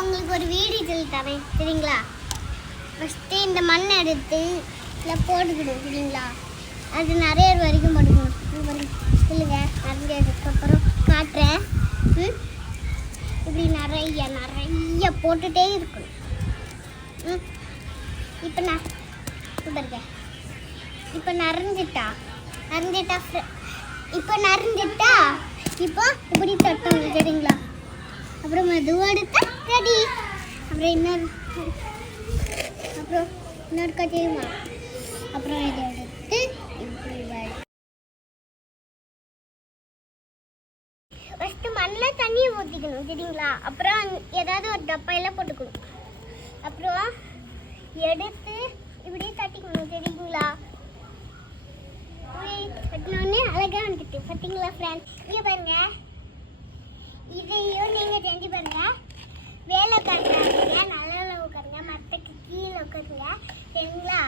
உங்களுக்கு ஒரு வீடியோ சொல்லி தரேன் சரிங்களா. ஃபஸ்ட்டு இந்த மண் எடுத்து இதில் போட்டுக்கணும் சரிங்களா. அது நிறைய வரைக்கும் போட்டுக்கணும். சொல்லுங்க நிறைஞ்சதுக்கப்புறம் காட்டுறேன். இப்படி நிறைய போட்டுகிட்டே இருக்கணும். இப்போ நான் பாருங்க, இப்போ நரைஞ்சிட்டா இப்போ இப்படி தட்டணும் சரிங்களா. அப்புறம் மெதுவாக எடுத்தா ரெடி. அப்புறம் இன்னொரு கட்டிடுமா. அப்புறம் இதை எடுத்து இப்படி ஃபஸ்ட்டு மண்ணில் தண்ணியை ஊற்றிக்கணும் சரிங்களா. அப்புறம் ஏதாவது ஒரு டப்பையில் போட்டுக்கணும். அப்புறம் எடுத்து இப்படியே தட்டிக்கணும் சரிங்களா. தட்டினோடனே அழகாக வந்துட்டு பார்த்தீங்களா ஃப்ரெண்ட்ஸ். இங்கே பாருங்க, இதையும் நீங்கள் செஞ்சு பாருங்க. வேலை உட்காருங்க, நல்ல உட்காருங்க, மரத்துக்கு கீழே உட்காருங்க சரிங்களா.